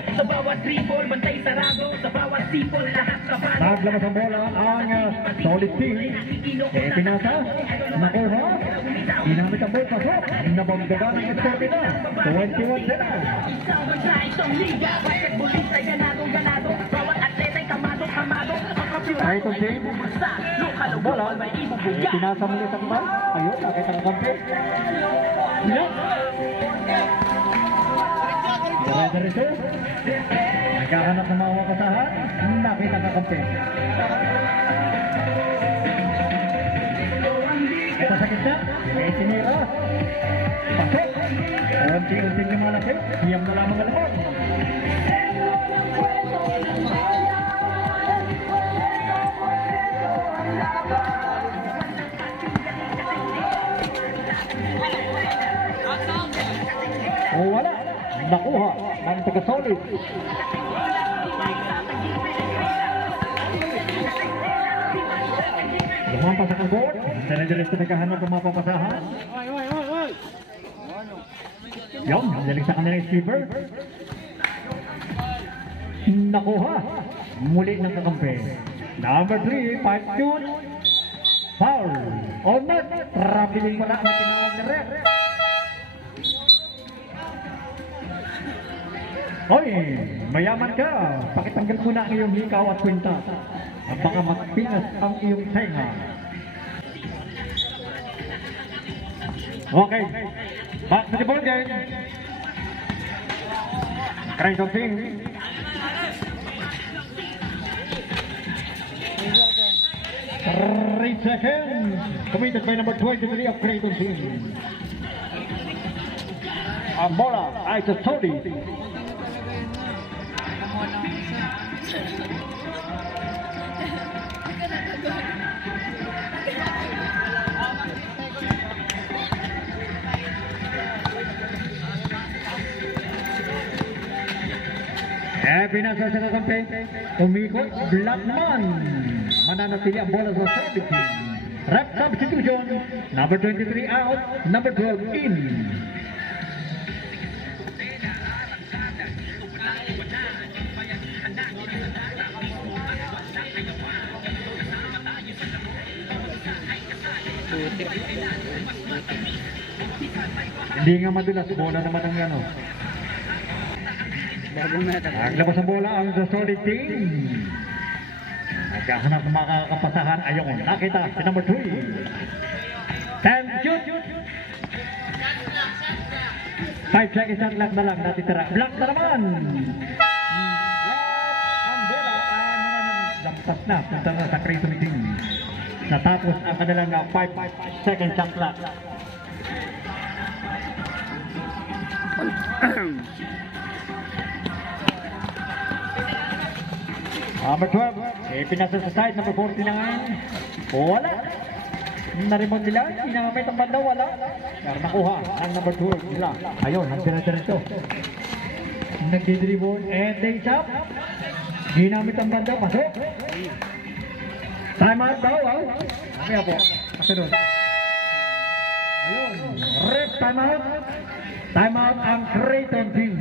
Sa bawat dribble, bantay sarado. Sa bawat sipol, lahat sa palo. Naglabas ang bola ang solid team. Pinasa, nakuha. Ginamit ang ball, pasok. Nabagdagan ang score nila. 21 sila. Sa isang liga, basketballista, ganado. Bawat atleta'y kamado. Ang kapitay ay bumasa. Lokal o Bola, may ibubuga. pinasa muli sa ball. Ayun, nakita ng kampi. Diretso. Nagkahanap ng mga kasahan. Nakita ng kampi. Ito sa gitna. May sinira. Pasok. Unti-unti lumalaki. Hiyam na lamang ang lamang. Wala. Nakuha ng taga-solid. Lumampas ang board. Diretso na nagkahanap ng mga papasahan. Yung, nalig sa kanilang skipper. Nakuha. Muli ng kakampi. Number 3, 5 shoot. Foul. All net. Traveling mo na ang tinawag na ref. Hoy, mayaman ka. Pakitanggal ko na ang iyong hikaw at kwenta. At baka magpinas ang iyong tenga. Okay. Back to the ball game. Creighton team. Three seconds. Committed by number 23 of Creighton team. Ang bola ay sa Sodi. Pinasa sa kakampi. Umikot. Blackman. Mananatili ang bola sa Sodi team. Ref substitution. Number 23 out. Number 12 in. Hindi nga madulas, bola naman ang ano. Naglabas ang bola ang The Solid Team. Nagkahanap ng mga kapasahan. Ayun, nakita si number 3. 10 shoot. 5 seconds ang lock na lang natitira. Block na naman. Ang bola ay lampas na. Punta na sa Creighton Team. Natapos ang kanilang 5 second shot clock. Number 12, pinasa sa side. Number 49, wala. Narimod nila, pinangamit ang banda, wala. Pero nakuha ang number 12 nila. Ayun, nagdira-diretso. Nagdidribble and they chop. Ginamit ang banda, pasok. Time out daw, kaya po, kasunod. Ayun, ref time out. Time out ang Creighton team.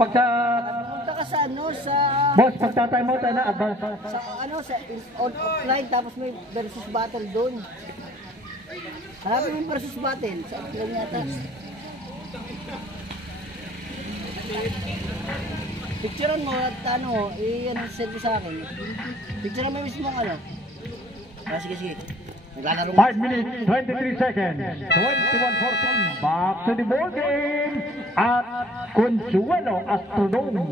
Pagka punta ka sa ano sa boss, pagta-time out na advance sa ano sa offline tapos may versus battle doon. Hanapin mo yung versus battle sa offline yata. Picturean mo at ano, send mo sa akin. Picturean mo mismo ano. Sige. 5 minutes, 23 seconds, 21-14, back to the ball game at Consuelo Astrodome.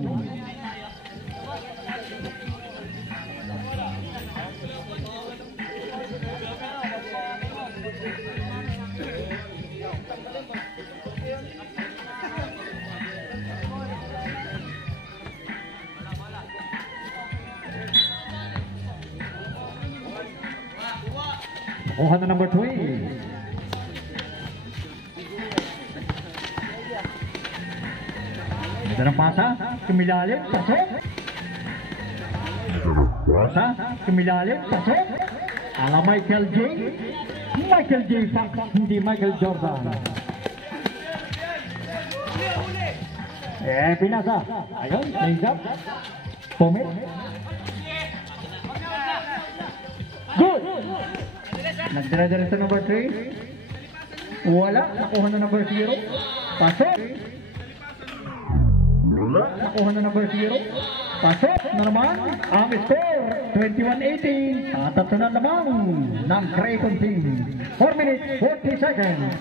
Kuha na number 3. Ito ng pasa, kumilalim, pasok. Pasa, kumilalim, pasok. ala Michael J. Michael J. Fox, hindi Michael Jordan. Pinasa. Ayun, naisap. Pumit. Good! Nagdala-dala sa number 3. Wala. Nakuha na number 0. Pasok. Wala. Nakuha na number 0. Pasok na naman ang score. 21-18. Tatapos na naman ng Creighton team. 4 minutes, 40 seconds.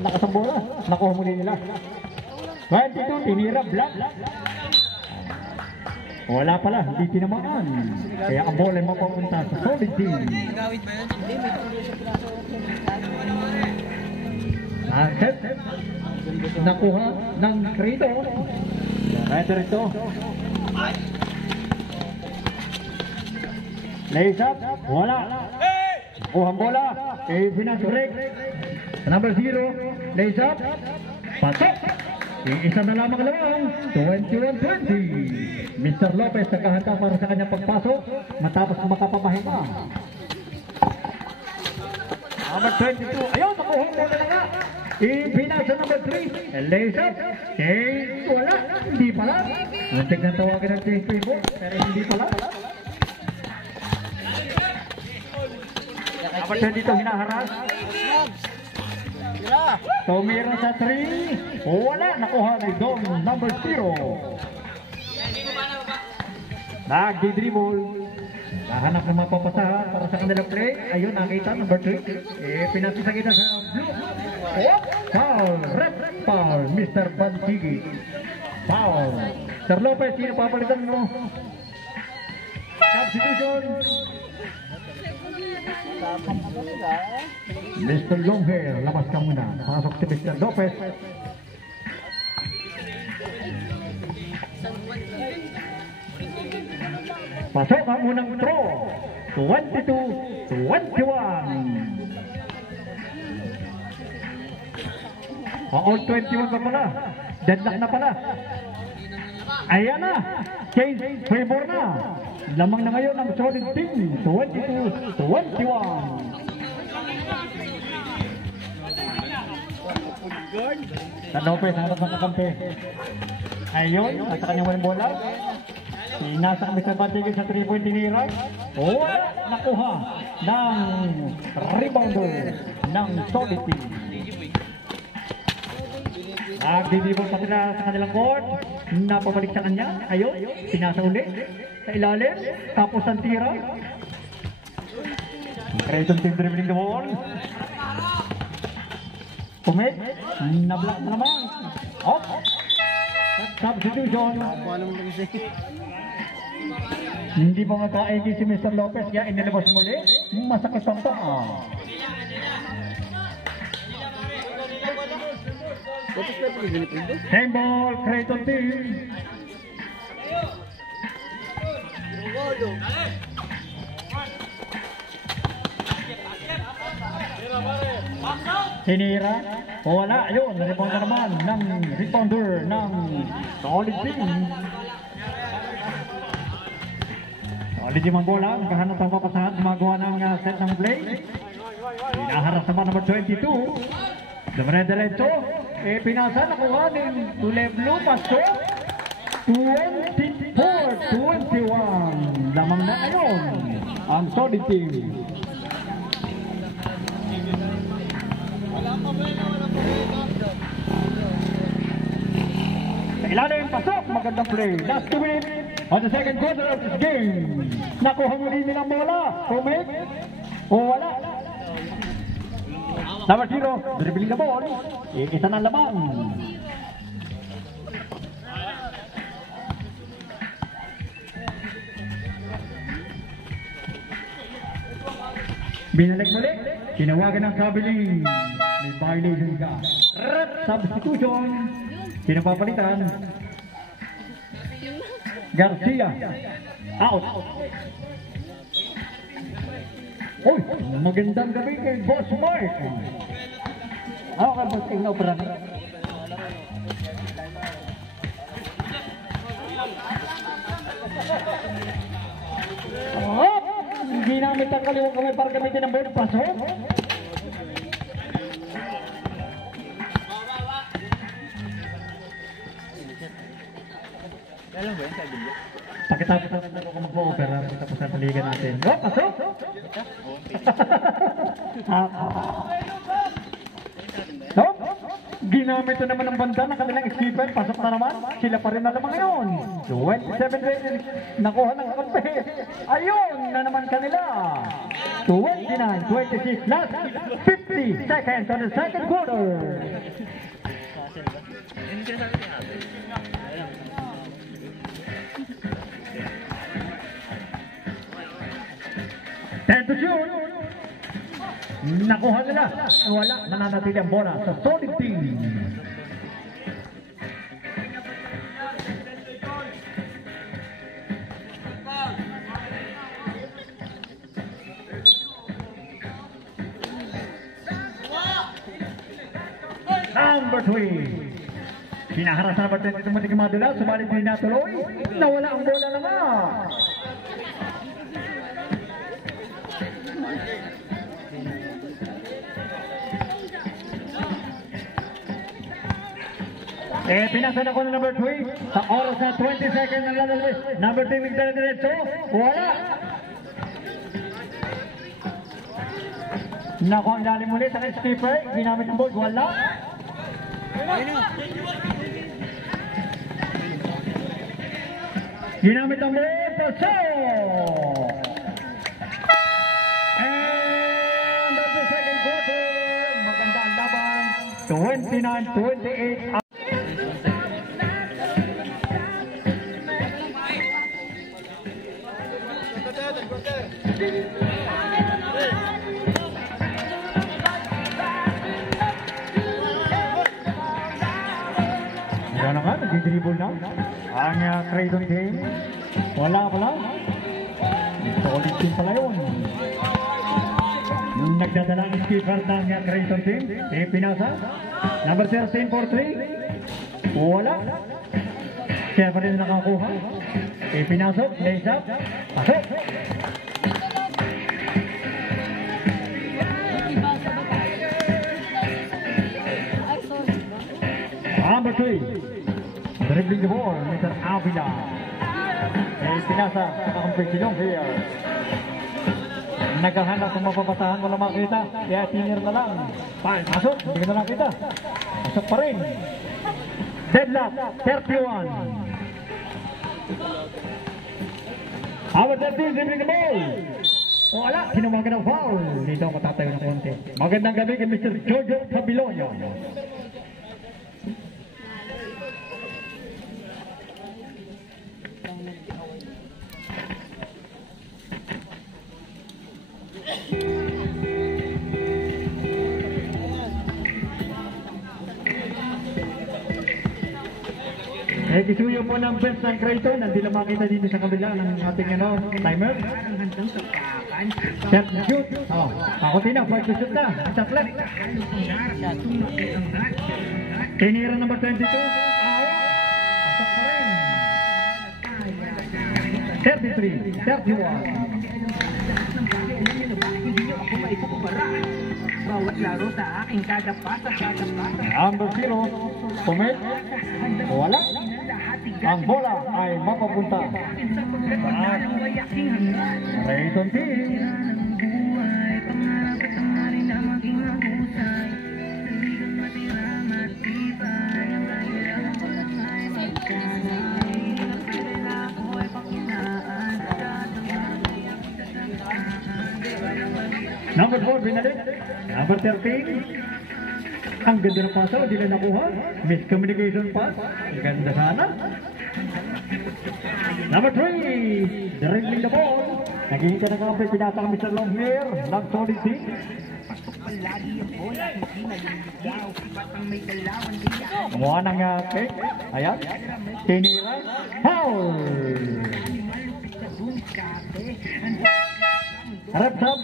Nakasang bola. Nakuha muli nila. 22, tinira, black. Wala pala, hindi tinamaan. Kaya ang bola ay mapapunta sa solid team. Set. Nakuha ng Crito. Ito. Lace up. Wala. Nakuha ang bola. Finance break. Number 0. Lace up. Pasok. Isa na lamang 21-20. Mr. Lopez nakahanda para sa kanyang pagpasok matapos makapapahinga. Number 22. Ayun, nakuha mo na nga. Ipinasa number 3. Lace up. Wala. Hindi pala. Muntik na tawagin ng change po. Pero hindi pala. Number 22 hinaharas. So meron sa 3. Wala. Nakuha na doon. Number 0. Nagdi-dribble. Nahanap ng mapapasahan para sa kanilang play. Ayun, nakita, number 3. Pinasa sa kita sa blue. Foul. Red foul. Mr. Bantigi. Foul. Sir Lopez, sino papalitan mo? Substitution. Mr. Longhair, labas ka muna. Pasok si Mr. Lopez. Pasok ang unang throw. 22-21. All 21 pa pala. Deadlock na pala. Ayan na. Change favor na. Lamang na ngayon ang solid team. 22-21. Sa Lopez, hanap ng kakampi. Ayun, nasa kanyang walang bola. Nasa kami sa Bantigi sa 3-point tinira. Wala nakuha ng rebounder ng solid team. Nagdidibol pa sila sa kanilang court. Napabalik sa kanya. Ayun, pinasa ulit sa ilalim. Tapos ang tira. Creighton team dribbling the ball. Pumit. Nablock na naman. Off. Substitution. Hindi pa magka-ID si Mr. Lopez. Kaya inilabas muli. Masakit ang paa. Same ball, Creighton team. Sinira. Wala. Ayun, rebound na naman ng rebounder ng solid team. Solid team ang bola. Kahanap ang papasahan. Magawa ng set ng play. Hinaharap naman number 22. Dumare-diretso. Pinasa, nakuha din. Tuleblo, pasok. 24-21. Lamang na ngayon ang solid team. Sa ilalim, pasok. Magandang play. Last 2 minutes on the second quarter of this game. Nakuha mo rin nilang bola. Pumik. O wala. Number 0, dribbling the ball. Isa na lamang. Binalik muli. Tinawagan ng kabiling. May violation ka. Substitution. Sino papalitan? Garcia. Out. Uy, magandang gabi kay Boss Mark. Ako ka Boss King na operan. Oh! Ginamit ang kaliwang kamay para gamitin ang board. Pasok. Pakitapos natin ako mag-o-opera tapos sa paligan natin. Oh, pasok! So, ginamit na naman ang banda ng kanilang skipper. Pasok na naman. Sila pa rin na naman ngayon. 27 minutes. Nakuha ng kampe. Ayun na naman kanila. 29-26. Last 50 seconds on the second quarter. To shoot. Nakuha nila. Wala. Nananatili ang bola sa solid team. Number 3. Sinaharap sa number 10 ito matik madula. Sumalit din natuloy. Nawala ang bola naman. Pinasa na ko na number 3 sa oras na 20 seconds na lalabas. Number 3 Victor Diretso. Wala. Naku, ang lalim ulit sa skipper. Ginamit ang board. Wala. Ginamit ang board. Pasok. And that's the second quarter. Maganda ang laban. 29-28. Wala nga, nag-dribble na ang Creighton team. Wala pala. Solid team pala yun. Nagdadala ang skipper ng Creighton team. Pinasa. Number 13 for 3. Wala. Siya pa rin nakakuha. Pinasok. Lays up. Pasok. Number 3. Dribbling the ball, Mr. Avila. Pinasa sa kakumpisilong here. Naghahanap ng mapapatahan, wala makita. Kaya senior na lang. Pasok, hindi ka na lang kita. Pasok pa rin. Deadlock, 31. Number 13, dribbling the ball. Wala, sinawagan ng foul. Dito ako matatayo ng konti. Magandang gabi kay Mr. Jojo Fabilonia. Isuyo po ng best ng Creighton. Hindi lang makita dito sa kabila ng ating timer. Set shoot. Ako tina, 5 to shoot na. Shot left. Tinira number 22. Pasok pa rin. 33, 31. Bawat laro sa aking kada pasa. Number 0, Pumit. Wala. Ang bola ay mapapunta sa Creighton team. Number 4, binalik. Number 13. Ang ganda ng paso, hindi na nakuha. Miscommunication pass. Ang ganda sana. Number 3, dribbling the ball. Naghihinta na kampi, pinasa kami sa long hair. Long solid team. Kumuha ng cake. Ayan. Tinira. Foul. Rep sub.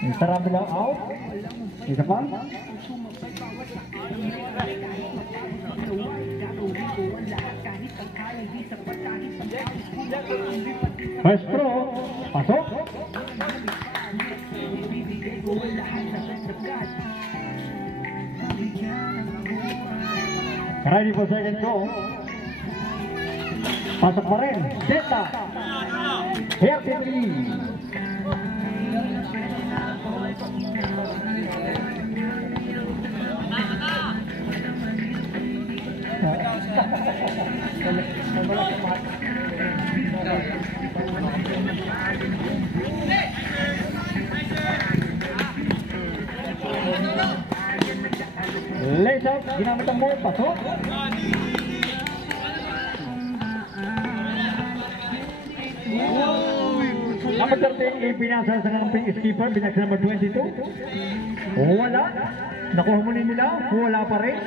Sarap bila out. Isa pa. First throw, pasok. Ready for second throw. Pasok pa rin. Delta. Here to the lace up, ginamit ang move, pasok. Number 13, ipinasa sa kamping skipper, binak number 22. Wala. Nakuha muli nila, wala pa rin.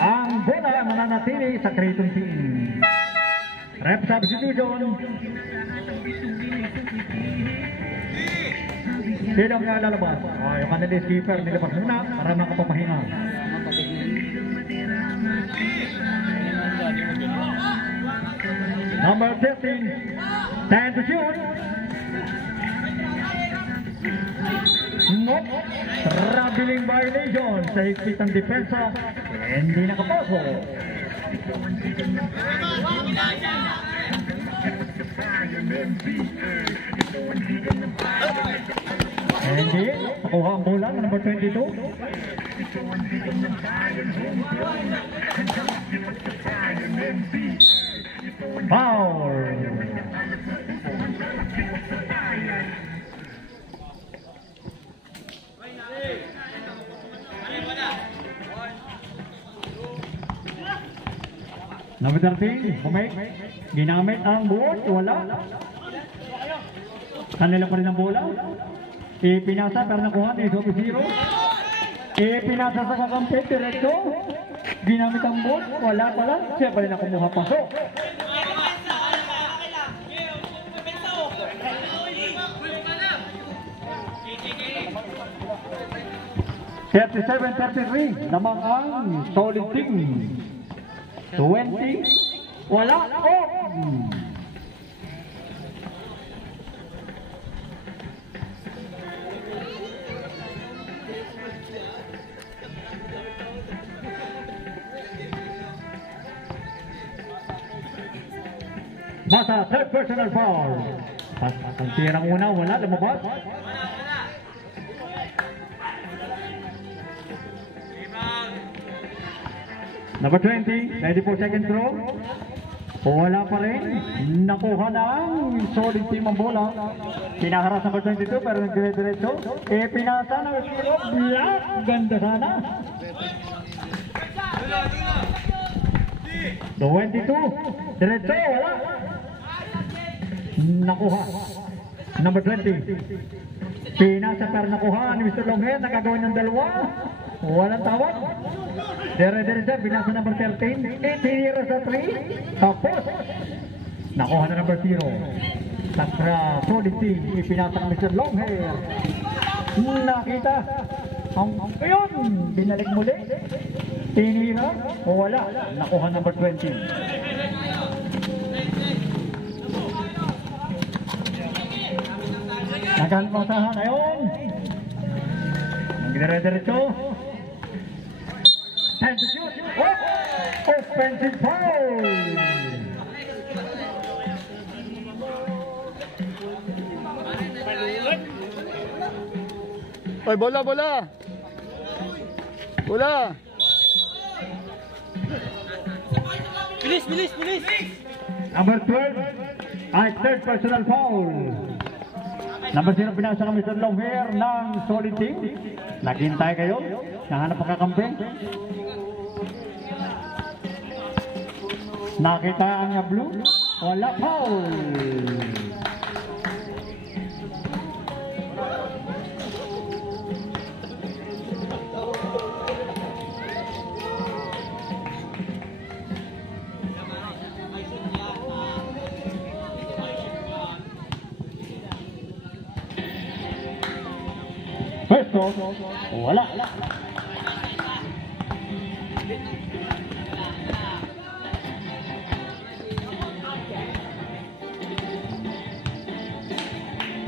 Ang bola mananatili sa Creighton team. Rep substitution. Sino ang lalabas? Yung kanila skipper, nilabas muna para makapapahinga. Number 13, time to shoot. Nope. Traveling violation sa higpit ng depensa. Hindi nakapasok. Hindi. Nakuha ang bola ng number 22. Foul. Number 13, bumake. Ginamit ang board, wala. Kanila pa rin ang bola. Ipinasa pero nakuha ni Sophie Zero. Ipinasa sa kakampi, diretso. Ginamit ang board, wala pala. Siya pa rin ang kumuha pasok. 37-33, lamang ang solid team. 20, wala. Masa, third personal foul. Ang tirang una, wala, lumabas. Number 20, ready for second throw. Wala pa rin. Nakuha na ang solid team ang bola. Pinaharas number 22 pero nagdire-diretso. Pinasa ng zero. Black. Ganda sana. 22. Diretso. Wala. Nakuha. Number 20. Pinasa pero nakuha ni Mr. Longhead. Nakagawa ng dalawa. Walang tawag. Dire-diretso. Pinasa number 13. 18 years sa 3. Tapos. Nakuha na number 0. Sakra solid team. Ipinasa ng Mr. Longhead. Nakita. Ayun. Binalik muli. Tinira. Wala. Nakuha number 20. Naghanap ang sahan. Ayun. Dire-diretso. Time to shoot. Offensive foul. Oy, bola, bola. Bola. Bilis, bilis, bilis. Number 12. Ay, third personal foul. Number 0 pinasa kami sa Longhair ng solid team. Naghintay kayo. Nahanap ang kakampi. Nakita ang blue. Wala, foul. Pwesto, wala.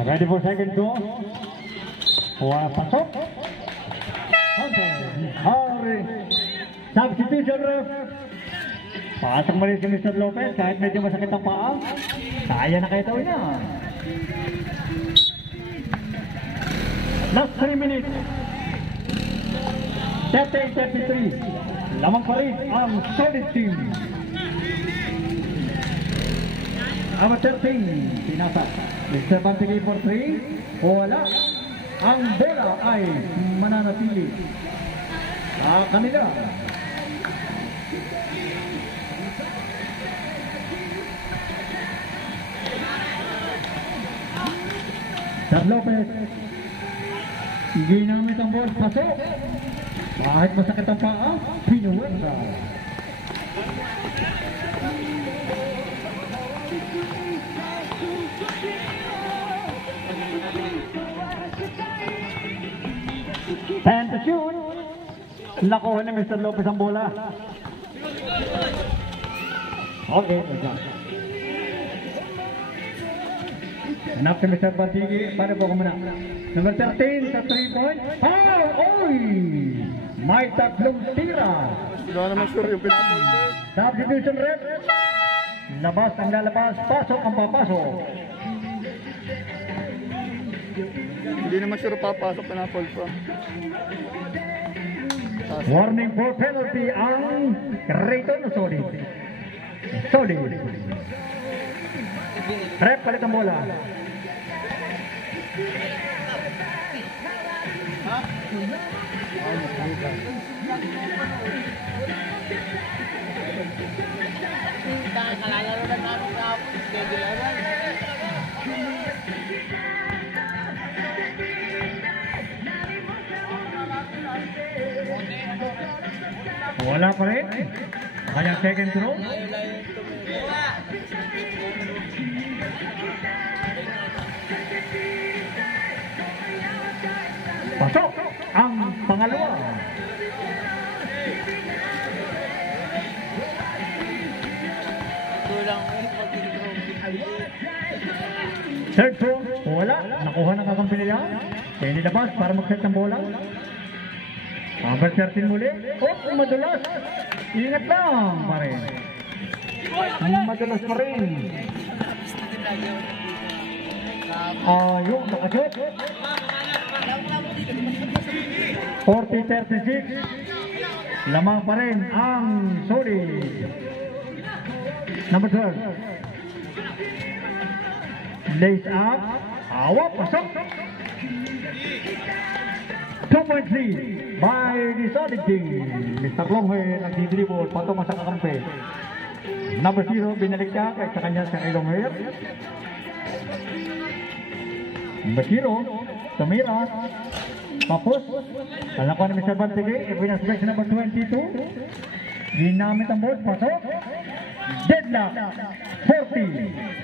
Ready for second go. Pasok. Hurry. Substitution ref. Pasok mali si Mr. Lopez kahit medyo masakit ang paa. Kaya na kayo tawin na. Last 3 minutes. 30-33. Lamang pa rin ang solid team. Number 13, pinasa. Mr. Bantigay for 3. Wala. Ang bola ay mananatili sa kanila. Sir Lopez. Ginamit ang ball. Pasok. Kahit masakit ang paa, pinuwenta. Time to shoot. Nakuha ni Mr. Lopez ang bola. Okay. Hanap si Mr. Batigi. Paano po kumuna? Number 13 sa 3 point. Oy! May tatlong tira. Wala naman sure yung pinapol. Substitution rep. Labas ang lalabas. Pasok ang papasok. Hindi naman sure papasok pinapol pa. Warning for penalty ang Rayton Solid. Solid. Rep, palit ang bola. Wala pa rin. Kanyang second throw. Pasok ang pangalawa. Third throw. Wala. Nakuha ng kakampi nila. Kaya nilabas para mag-set ng bola. Number 13 muli. Oh, madulas. Ingat lang pa rin. Madulas pa rin. Yung nakashoot. 40-36. Lamang pa rin ang Solid. Number 12. Lace up. Awa, pasok. 2.3 by the Solid team. Mr. Longhe nagdidribble patungo sa kakampi. Number 0 binalik niya kahit sa kanya sa Longhe. Number 0 tumira. Tapos alam ko na Mr. Bantige. Ipinasbek sa number 22. Ginamit ang ball. Pasok. Deadlock 40.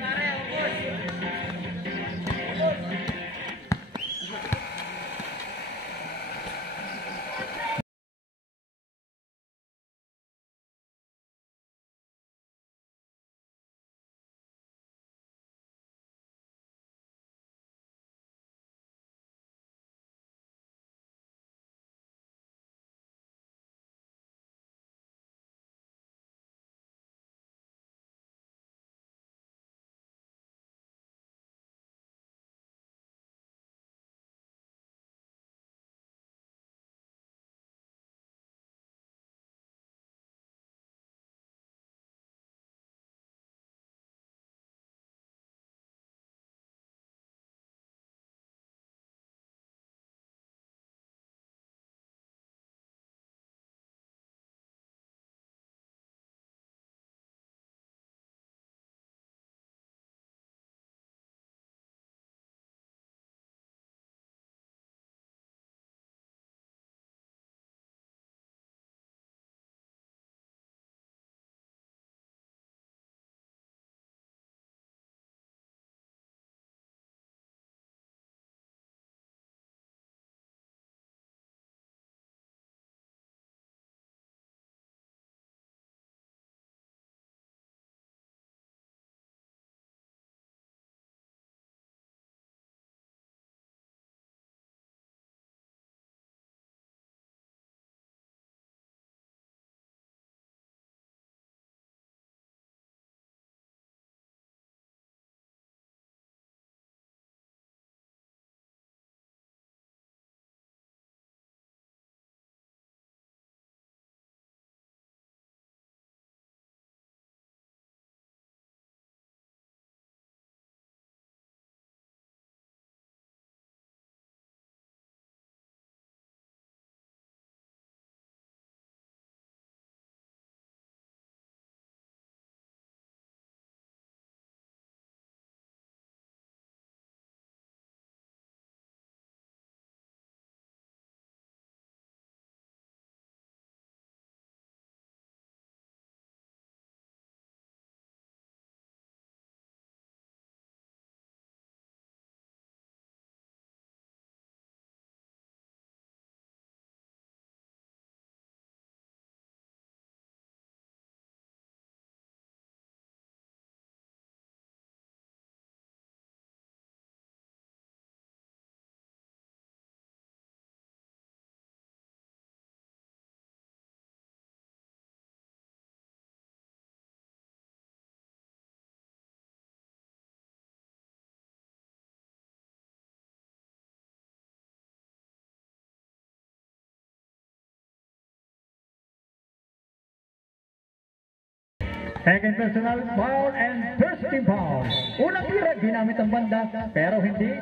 Second personal foul and first team foul. Unang tira, ginamit ang banda, pero hindi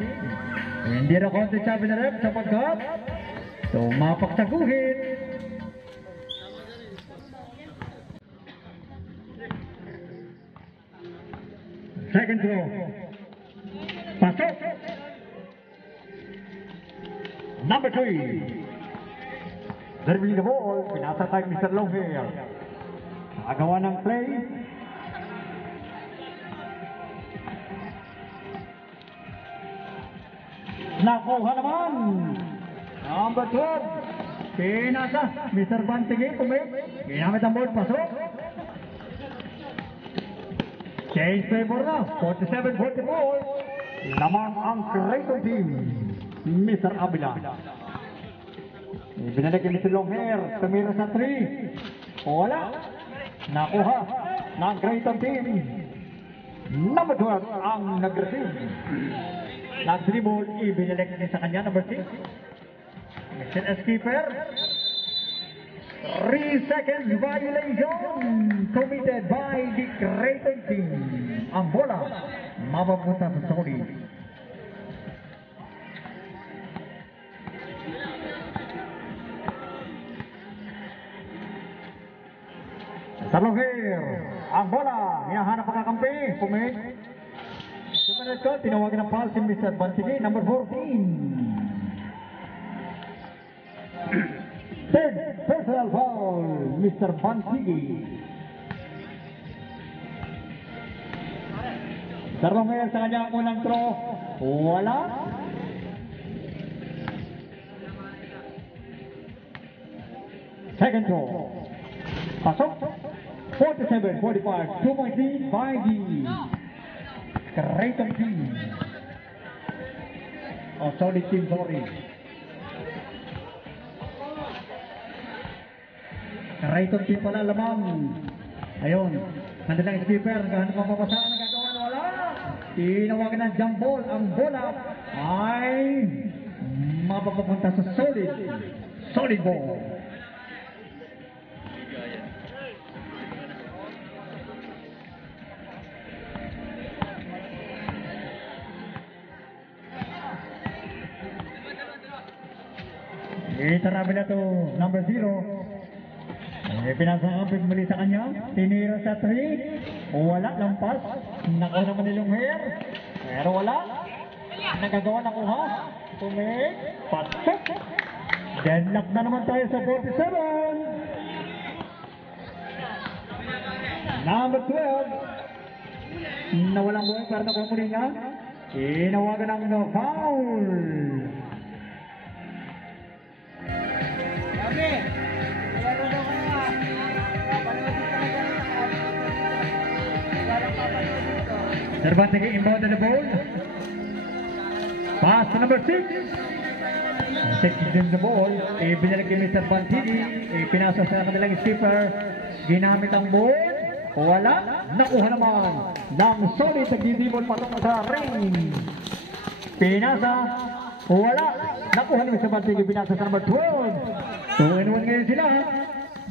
na konti sabi na rep sapagkat tumapak sa guhit. Second throw. Pasok. Number 3. Serving the ball. Pinasa tayo Mr. Longhair. Nakagawa ng play. Nakuha naman. Number 12. Pinasa. Mr. Bantige. Ginamit ang ball. Pasok. Change favor na. 47-44. Lamang ang Creighton team. Mr. Abila. Ibinalik ni Mr. Longhair. Tumira sa 3. Wala. Nakuha ng Creighton team. Number 12 ang nag-receive. Nag-dribble. Ibinalik niya sa kanya. Number 6. Mr. S-Keeper. 3 seconds violation committed by the Creighton team. Ang bola mapapunta sa solid. Sa Longhair, ang bola hinahanap ang kakampi. Pumit. Sumunod ko, tinawagan ng foul si Mr. Bantige, number 14. Third personal foul, Mr. Bantige. Sa Longhair sa kanyang unang throw, wala. Second throw, pasok. 47-45, 2-point lead by the Creighton team. Oh, solid team, sorry. Creighton team pala lamang. Ayun, nandun ang skipper, naghahanap ang papasaan, nagagawa na wala. Tinawagan ng jump ball, ang bola ay mapapapunta sa solid ball. Itarabi na to, number 0. Pinasakapit muli sa kanya. Tinira sa 3. Wala, lampas. Nakuha naman ni Longhair. Pero wala. Nagagawa na kuha. Tumik. Pasok. Deadlock na naman tayo sa 47. Number 12. Nawalang buhay para nakuha muli nga. Inawagan ng foul. Bantige inbound on the ball. Pass to number 6. 6 din the ball. Ibinalik ni Mr. Bantige. Pinasa sa kanilang skipper. Ginamit ang ball. Wala. Nakuha naman ng solid sa gidibol patungo sa ring. Pinasa. Wala. Nakuha ni Mr. Bantige. Pinasa sa number 12. 2-1 ngayon sila.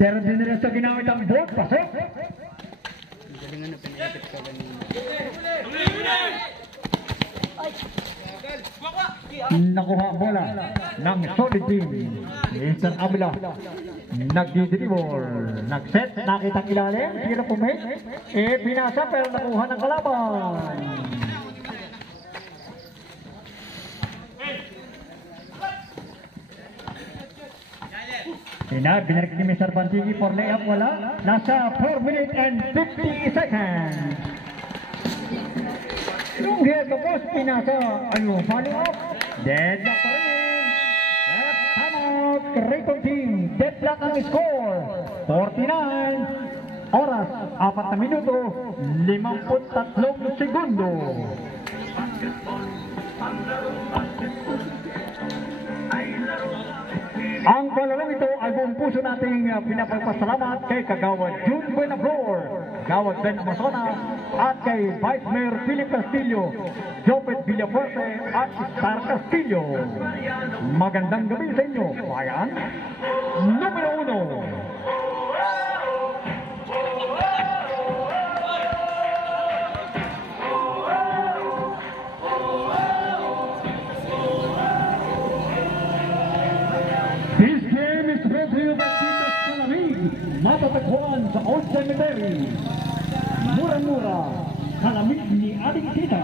Pero din nila sa ginamit ang ball. Pasok. Galingan na pinilapit ka ganun. Nakuha ang bola ng solid team. Mr. Abila nagdidribble, nag-set, nakita ang ilalim, tira pumik, pinasa pero nakuha ng kalaban. Binalik ni Mr. Bantige for layup, wala. Nasa 4 minutes and 50 seconds. Longhair tapos pinasa. Ayun, follow up. Deadlock pa rin. At time out. Creighton team. Deadlock ang score. 49. Oras, 4 na minuto, 53 segundo. Ang palalong ito ay buong puso nating pinapagpasalamat kay Kagawad June Buenaflor, Kagawad Ben Amazonas, at kay Vice Mayor Philip Castillo, Jopet Villafuerte at Star Castillo. Magandang gabi sa inyo, bayan. Numero 1. matatagpuan sa Old Cemetery. Mura-mura, kalamig ni Aling Tita.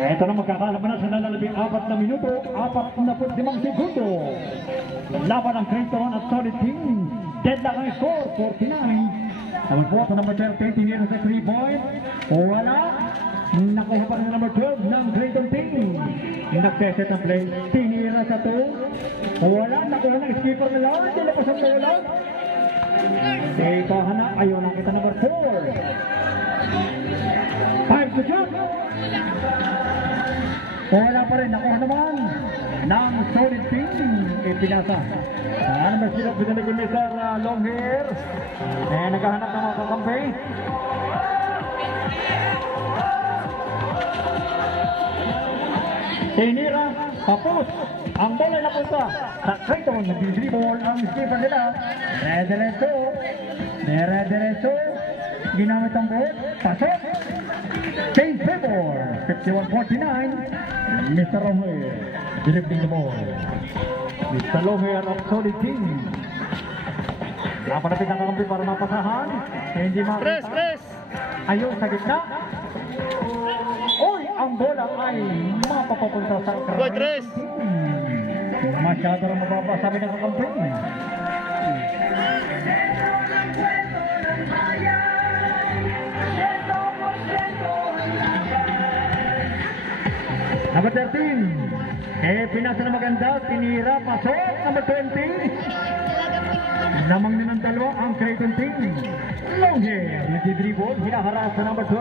Ito na magkakalaban na sa nalalabing 4 na minuto, 45 segundo. Laban ng Creighton at Solid Team. Deadlock ang score, 49. Naman po sa number 13, tinira sa 3 point. Wala. Nakuha pa rin sa number 12 ng Creighton Team. Nagseset ang play, tinira sa 2. Wala, nakuha ng skipper nila. Hindi pa sa bola. Dito na, ayaw lang kita number 4. 5 to shoot. Wala pa rin, nakuha naman ng Solid Team. Ipinasa. Number 0, pinanagin ni Sir long hair. Naghahanap ng mga kakampi. Tinira, tapos ang bola na punta sa Creighton. Nag-dribble ang skipper nila. Dire-diretso. Ginamit ang board. Pasok. Change favor. 51-49. Mr. Loher. Drifting the ball. Mr. Loher of Solid Team. Napalapit ang kakampi para mapasahan. Hindi makita. Press! Ayun sa gitna. Uy, ang bola ay mapapapunta sa Boy, Tres! Masyado rin mapapasabi ng kakampi. Number 13. Pinasa na maganda. Tinira. Pasok. Number 20. Namang din ng dalawa ang Creighton Team. Long hair. Nag-dribble. Hinaharap sa number 12.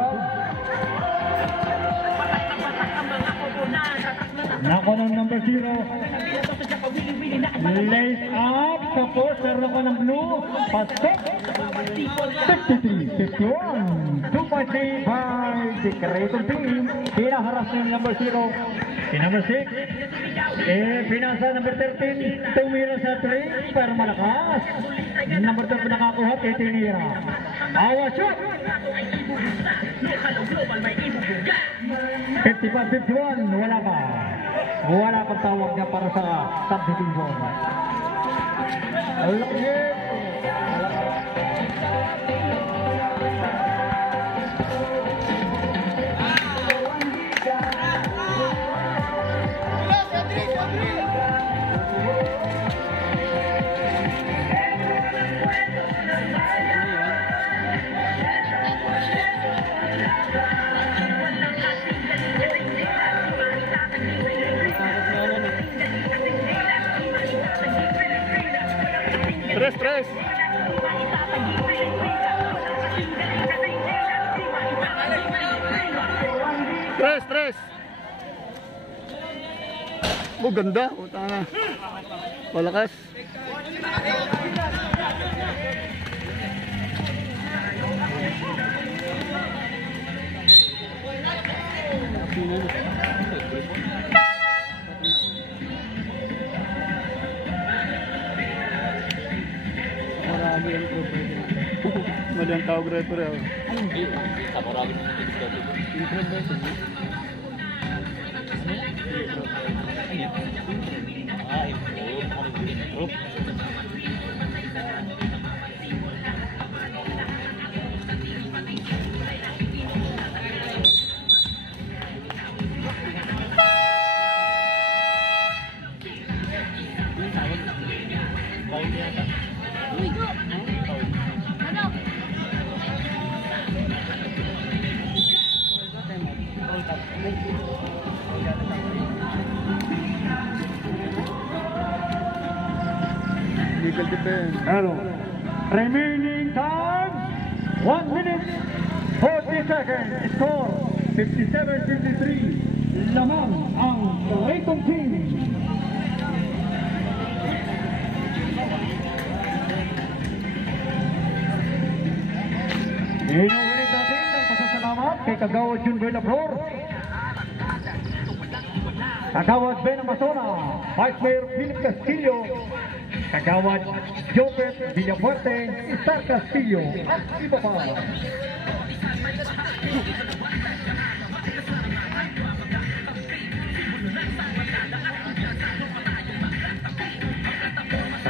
Nako ng number 0. Lace up. Tapos meron ako ng blue. Pasok. 53-51. 2.3 by the Creighton Team. Hinaharap sa number 0. Si number 6. Pinasa number 13. Tumira sa 3. Pero malakas. Number 12 nakakuha. Tinira. Awa shoot. 55-51. Wala pa. Wala pang tawag niya para sa subdivision. Alakit. Tres! Tres! Oh, ganda. Utang na. Palakas. Mali ang tawag rito rin. Legal defense. Hello. Remaining time 1 minute 40 seconds. Score 57-53. Lamang ang Creighton Team. Inuulit natin ang pasasalamat kay Kagawad Jun Labrador, Kagawad Ben Amasona, Vice Mayor Philip Castillo, Kagawad Joseph Villafuerte, Star Castillo, at iba pa.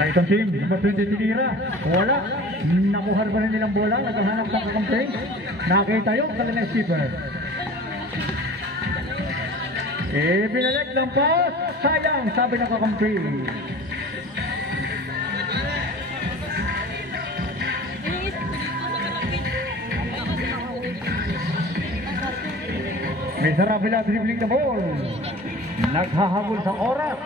Creighton team, number 20 tinira. Wala. Nakuha ba rin nilang bola? Naghahanap ng kakampi. Nakita yung kanilang skipper. Binalik ng pass. Sayang, sabi ng kakampi. Mr. Avila dribbling the ball. Naghahabol sa oras.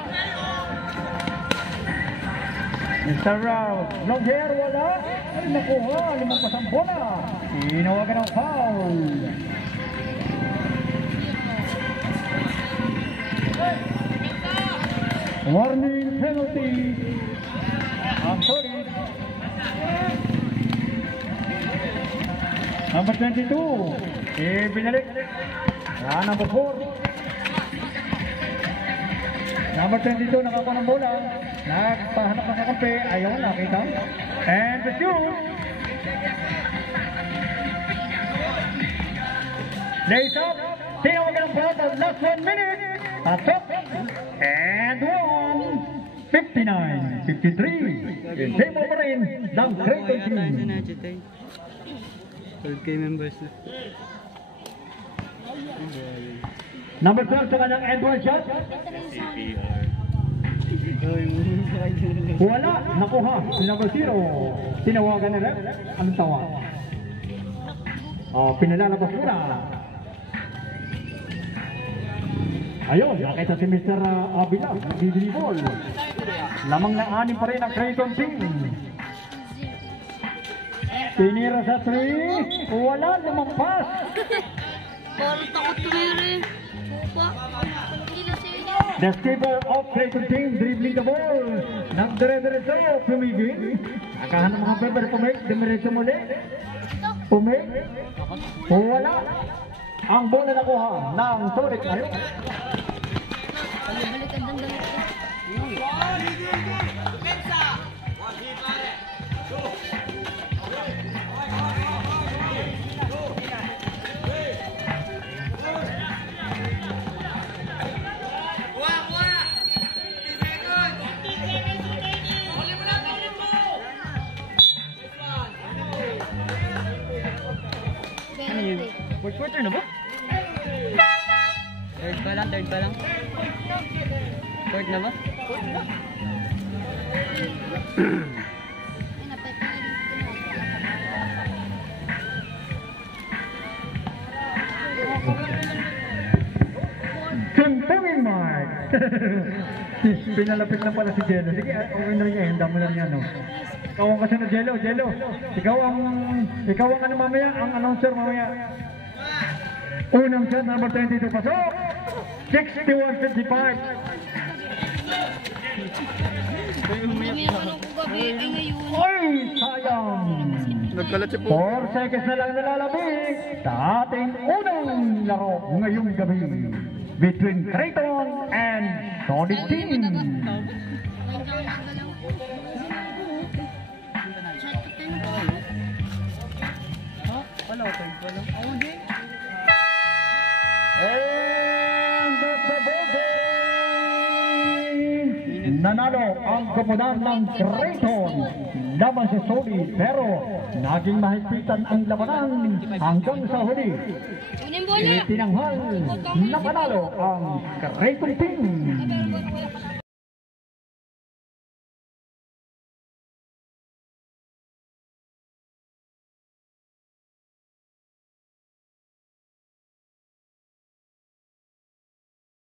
Mr. Rao, long hair, wala. Ay, nakuha, lumagpas ang bola. Inawagan ng foul. Warning penalty. I'm sorry. Number 22. Binalik. Number 4. Number 22, nakakuha ng bola. Nagpahanap ng kakampi. Ayaw, nakita. And the shoot. Lays up. Tinawagan ng foul. Last 1 minute. Atop. And 1. 59-53. Game over rin ng Creighton team. 12K members na. Number 12 sa kanyang end one shot. Wala, nakuha. Number 0. Tinawagan na rin. Anong tawa? Pinalalabas muna. Ayun, nakita si Mr. Avila. Nagbibili ball. Lamang na 6 pa rin ang Creighton team. Tinira sa 3. Wala, lumampas. Parang takot tumiri. Pa. The skipper of Creighton team dribbling the ball. Nagdire-diretso, pumigil. Nakahanap mga Berber, pumig. Dimiretso muli. Pumig. Wala. Ang bola nakuha ng Sonic ngayon. Balik-balikan ng damit. Fourth quarter na ba? Third pa lang. Fourth na ba? Tuntungin, Mark! Pinalapit na pala si Jello. Sige, okay na rin yan. Handa mo na rin yan, no? Ikaw ang kasunod, Jello. Ikaw ang ano mamaya, ang announcer mamaya. Unang shot, number 22. Pasok! 61-55. Kami naman ako gabi ay ngayon. Ay, sayang! Nagkalat si po. 4 seconds na lang nalalabing sa ating unang laro ngayong gabi between Creighton and Sonic Team. Wala, third pa lang. And that's the ball game! Nanalo ang koponan ng Creighton laban sa Sonic, pero naging mahigpitan ang labanan hanggang sa huli. Kunin mo niya. Itinanghal na panalo ang Creighton Team.